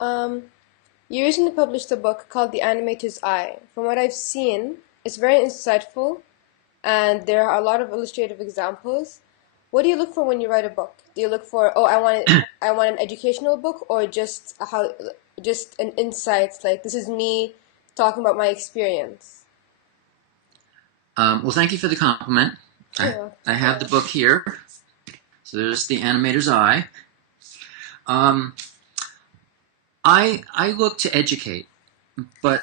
Um, you recently published a book called The Animator's Eye. From what I've seen, it's very insightful and there are a lot of illustrative examples. What do you look for when you write a book? Do you look for, oh, I want an educational book or just an insight, like this is me talking about my experience? Well, thank you for the compliment. Yeah, I of have the book course. here. So there's The Animator's Eye. Um, I look to educate, but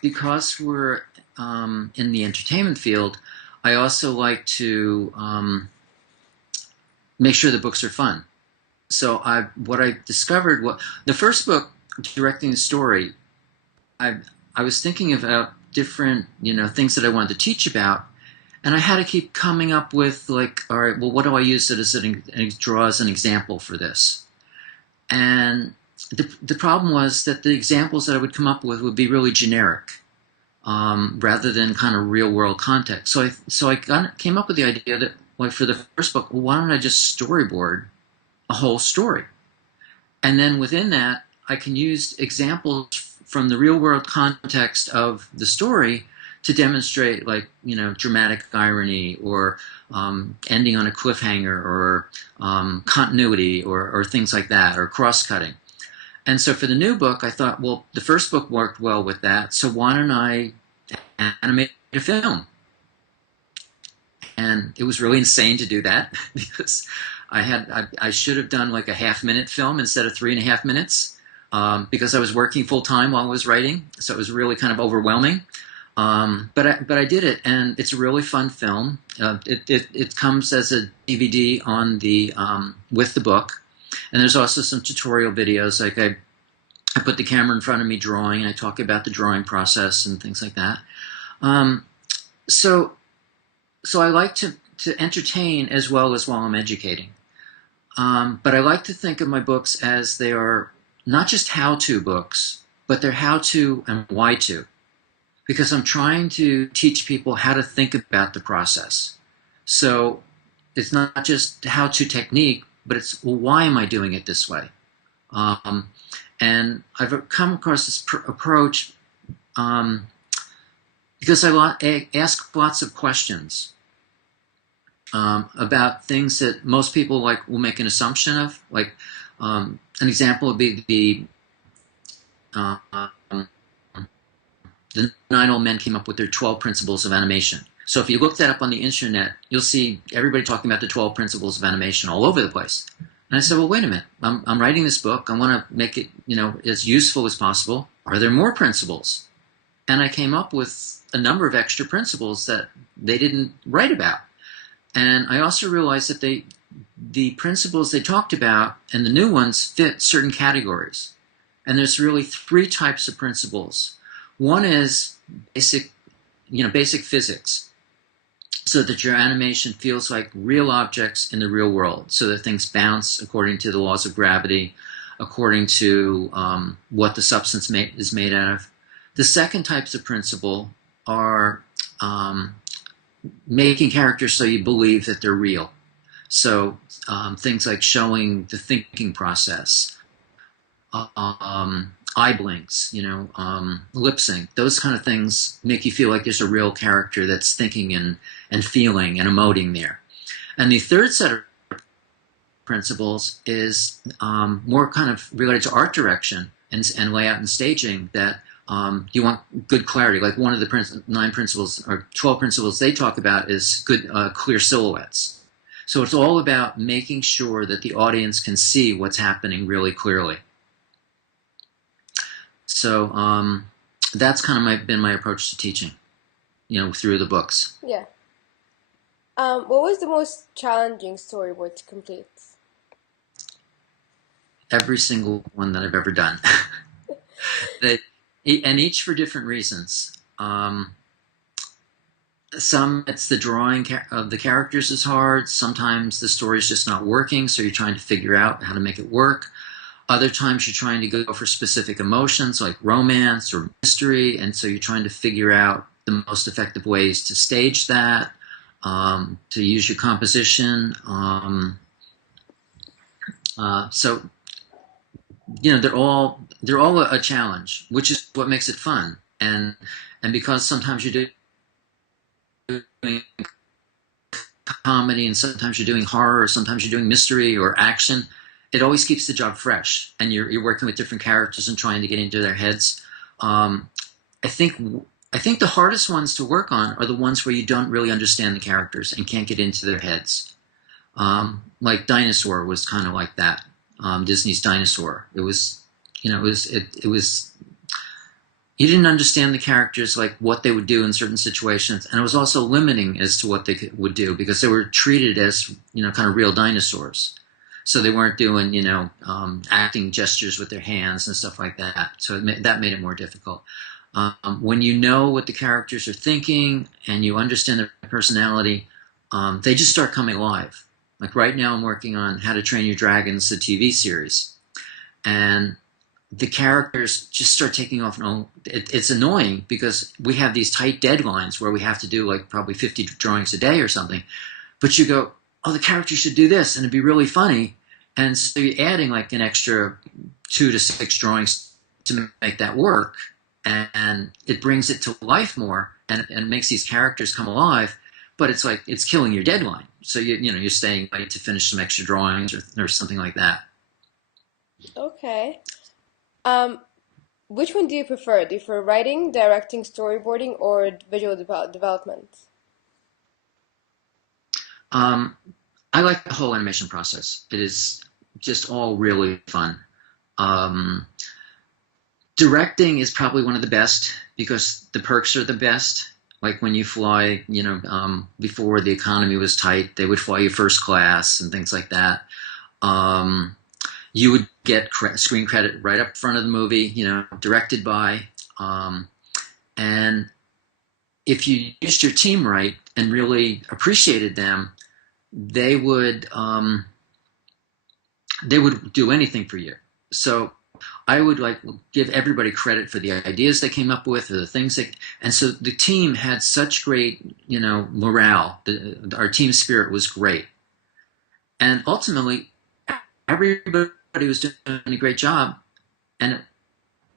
because we're in the entertainment field, I also like to make sure the books are fun. So what I discovered, what the first book, directing the story, I I was thinking about different things that I wanted to teach about, and I had to keep coming up with, like, all right, well, what do I use that as draw as an example for this? And the problem was that the examples that I would come up with would be really generic, rather than kind of real world context. Came up with the idea that, like, for the first book, well, why don't I just storyboard a whole story? And then within that, I can use examples from the real world context of the story to demonstrate, like, dramatic irony, or ending on a cliffhanger, or continuity, or things like that, or cross-cutting. And so for the new book, I thought, well, the first book worked well with that, so why don't I animate a film? And it was really insane to do that because I should have done like a half-minute film instead of 3.5 minutes, because I was working full time while I was writing, so it was really kind of overwhelming. But I did it, and it's a really fun film. It comes as a DVD on the with the book, and there's also some tutorial videos. Like, I put the camera in front of me drawing, and I talk about the drawing process and things like that. Um, so so I like to entertain as well as while I'm educating. But I like to think of my books as they are not just how-to books, but they're how-to and why-to, because I'm trying to teach people how to think about the process. So it's not just how-to technique, but it's, well, why am I doing it this way? Um, and I've come across this approach, um, because I ask lots of questions about things that most people, like, will make an assumption of. Like, an example would be uh, um, the 9 old men came up with their 12 principles of animation. So if you look that up on the internet, you'll see everybody talking about the 12 principles of animation all over the place. And I said, well, wait a minute. I'm writing this book. I want to make it, as useful as possible. Are there more principles? And I came up with a number of extra principles that they didn't write about. And I also realized that the principles they talked about and the new ones fit certain categories. And there's really three types of principles. One is basic physics, so that your animation feels like real objects in the real world, so that things bounce according to the laws of gravity, according to what the substance is made out of. The second types of principle are making characters so you believe that they're real. So things like showing the thinking process, eye blinks, lip sync. Those kind of things make you feel like there's a real character that's thinking and feeling and emoting there. And the third set of principles is more kind of related to art direction and layout and staging, that you want good clarity. Like, one of the 9 principles or 12 principles they talk about is good, clear silhouettes. So it's all about making sure that the audience can see what's happening really clearly. So that's kind of been my approach to teaching, through the books. Yeah. What was the most challenging storyboard to complete? Every single one that I've ever done. They, and each for different reasons. Some, it's the drawing of the characters is hard. Sometimes the story's just not working, so you're trying to figure out how to make it work. Other times you're trying to go for specific emotions like romance or mystery, and so you're trying to figure out the most effective ways to stage that, to use your composition. So they're all they're all a challenge, which is what makes it fun. And because sometimes you're doing comedy and sometimes you're doing horror or sometimes you're doing mystery or action, it always keeps the job fresh, and you're working with different characters and trying to get into their heads. um, I think I think the hardest ones to work on are the ones where you don't really understand the characters and can't get into their heads. Like Dinosaur was kind of like that. Disney's Dinosaur. It was, it was. You didn't understand the characters, like what they would do in certain situations, and it was also limiting as to what they would do because they were treated as, kind of real dinosaurs. So they weren't doing, acting gestures with their hands and stuff like that. So that made it more difficult. When you know what the characters are thinking and you understand their personality, they just start coming alive. Like right now I'm working on How to Train Your Dragons, the TV series. And the characters just start taking off. And it's annoying because we have these tight deadlines where we have to do like probably 50 drawings a day or something. But you go, oh, the character should do this, and it'd be really funny. And so you're adding like an extra 2 to 6 drawings to make that work. And it brings it to life more, and makes these characters come alive. But it's like it's killing your deadline. So you're staying late to finish some extra drawings or something like that. Okay. Um, which one do you prefer? Do you prefer writing, directing, storyboarding, or visual development? Um, I like the whole animation process. It is just all really fun. Um, Directing is probably one of the best because the perks are the best. Like when you fly, before the economy was tight, they would fly you first class and things like that. Um, you would get screen credit right up front of the movie, directed by. Um, and if you used your team right and really appreciated them, they would do anything for you. So I would like give everybody credit for the ideas they came up with, or the things and so the team had such great, morale. Our team spirit was great, and ultimately everybody was doing a great job, and it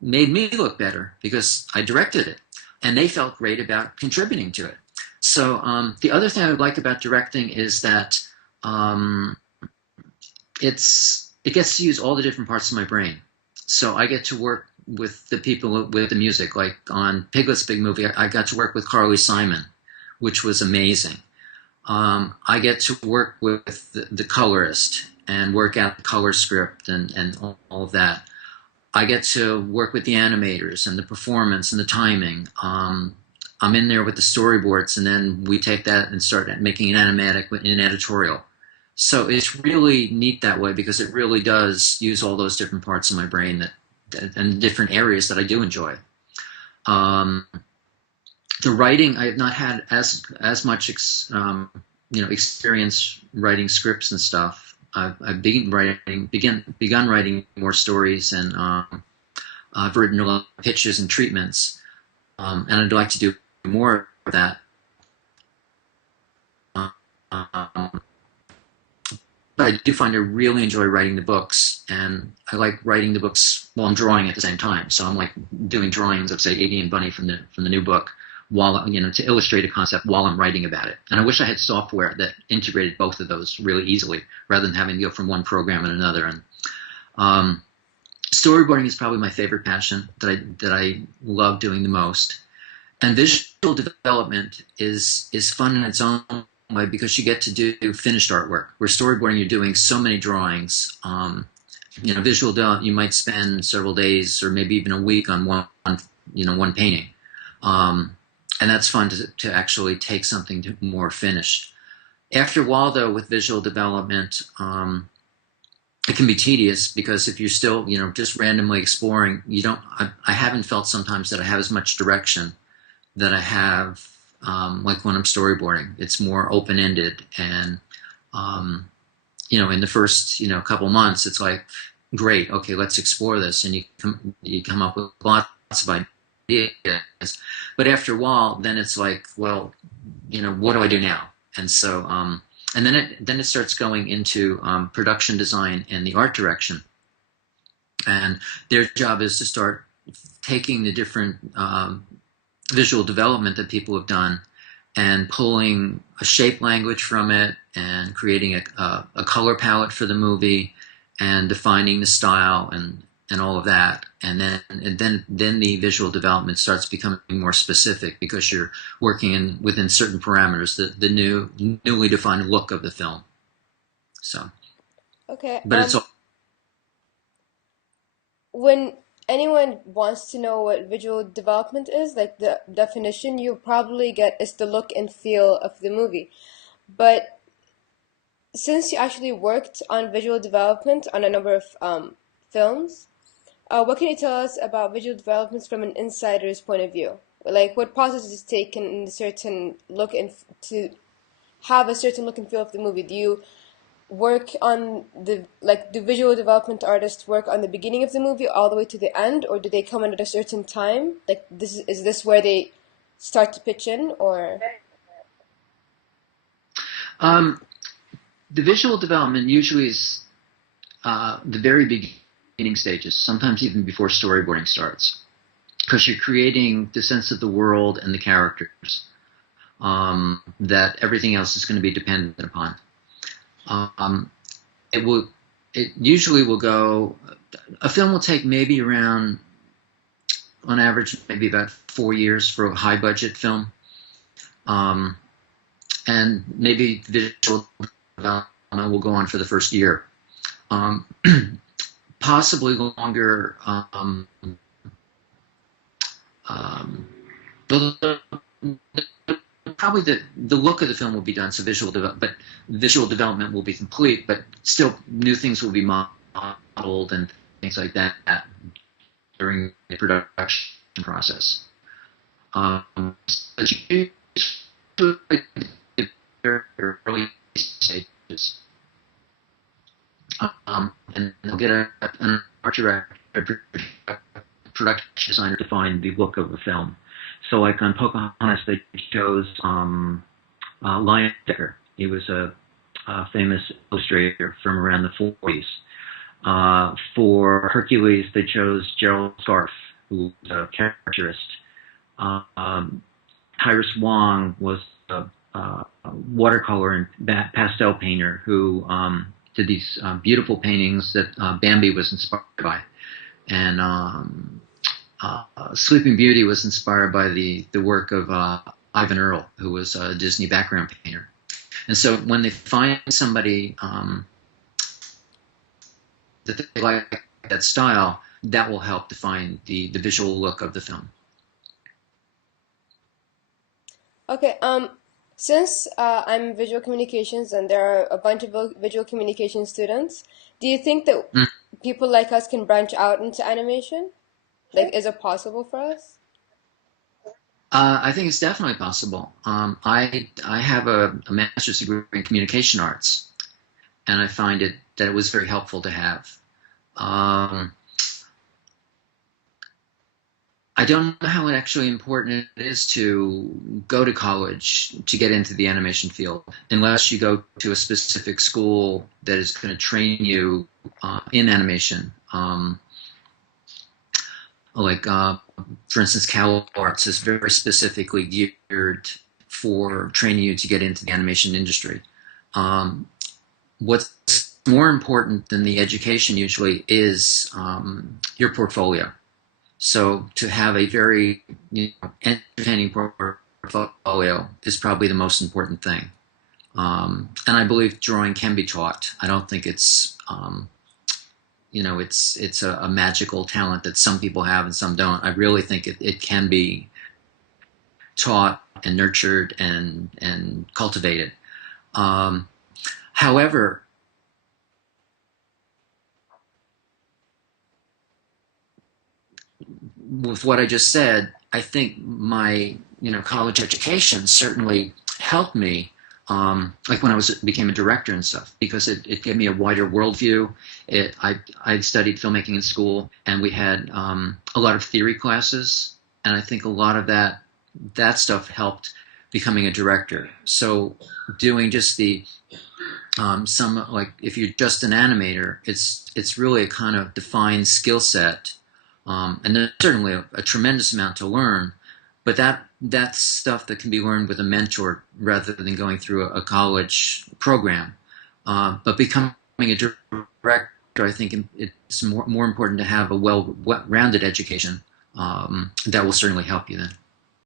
made me look better because I directed it, and they felt great about contributing to it. So the other thing I would like about directing is that um, it gets to use all the different parts of my brain. So I get to work with the people with the music. Like on Piglet's Big Movie, I got to work with Carly Simon, which was amazing. I get to work with the colorist and work out the color script and all of that. I get to work with the animators and the performance and the timing. I'm in there with the storyboards, and then we take that and start making an animatic in an editorial. So it's really neat that way because it really does use all those different parts of my brain and different areas that I do enjoy. Um, the writing, I have not had as much experience writing scripts and stuff. I've begun writing more stories, and I've written a lot of pitches and treatments, and I'd like to do more of that. Um, but I do find I really enjoy writing the books, and I like writing the books while I'm drawing at the same time. So I'm like doing drawings of, say, Iggy and Bunny from the new book, while to illustrate a concept while I'm writing about it. And I wish I had software that integrated both of those really easily, rather than having to go from one program and another. And storyboarding is probably my favorite passion that I love doing the most. And visual development is fun in its own way because you get to do finished artwork. Where storyboarding, you're doing so many drawings. Visual development, you might spend several days or maybe even a week on one painting. And that's fun to actually take something to more finished. After a while, though, with visual development, it can be tedious because if you're still, just randomly exploring, I haven't felt sometimes that I have as much direction that I have like when I'm storyboarding. It's more open-ended, and in the first couple months, it's like, great, okay, let's explore this, and you come up with lots of ideas. But after a while, then it's like, well, what do I do now? And so, and then it starts going into production design and the art direction. and their job is to start taking the different visual development that people have done and pulling a shape language from it and creating a color palette for the movie and defining the style and all of that. And then the visual development starts becoming more specific because you're working within certain parameters, the newly defined look of the film. So, Okay. but it's all. When anyone wants to know what visual development is, like the definition you probably get is the look and feel of the movie. But since you actually worked on visual development on a number of films, what can you tell us about visual developments from an insider's point of view? Like what process is taken in a certain look and to have a certain look and feel of the movie? Do you work on the like do visual development artists work on the beginning of the movie all the way to the end, or do they come in at a certain time? Like is this where they start to pitch in, or Um, the visual development usually is the very beginning stages, sometimes even before storyboarding starts, because you're creating the sense of the world and the characters that everything else is going to be dependent upon. Um, it will. It usually will go. A film will take maybe around, on average, maybe about 4 years for a high budget film, um, and maybe visual development will go on for the first year. Um, Possibly longer. But probably the look of the film will be done, so but visual development will be complete, but still new things will be modeled and things like that during the production process. But usually the very early stages. And they'll get an art director, a production designer to find the look of the film. So, like on Pocahontas, they chose Lion Decker. He was a famous illustrator from around the 40s. For Hercules, they chose Gerald Scarfe, who was a caricaturist. Tyrus Wong was a watercolor and pastel painter who did these beautiful paintings that Bambi was inspired by. And Sleeping Beauty was inspired by the work of Ivan Earle, who was a Disney background painter. And so when they find somebody that they like that style, that will help define the visual look of the film. okay, since I'm visual communications and there are a bunch of visual communication students, do you think that Mm. people like us can branch out into animation? Like, is it possible for us? I think it's definitely possible. I have a master's degree in communication arts, and I find that it was very helpful to have. Um, I don't know how actually important it is to go to college to get into the animation field, unless you go to a specific school that is going to train you in animation. Like, for instance, Cal Arts is very specifically geared for training you to get into the animation industry. What's more important than the education usually is your portfolio. So to have a very entertaining portfolio is probably the most important thing. And I believe drawing can be taught. I don't think it's it's a magical talent that some people have and some don't. I really think it can be taught and nurtured and cultivated. However, with what I just said, I think my college education certainly helped me. Like when became a director and stuff, because it gave me a wider worldview. I studied filmmaking in school, and we had a lot of theory classes, and I think a lot of that stuff helped becoming a director. So doing just the Some like if you're just an animator, it's really a kind of defined skill set, and there's certainly a tremendous amount to learn. But that's stuff that can be learned with a mentor rather than going through a college program. But becoming a director, I think it's more important to have a well-rounded education that will certainly help you then.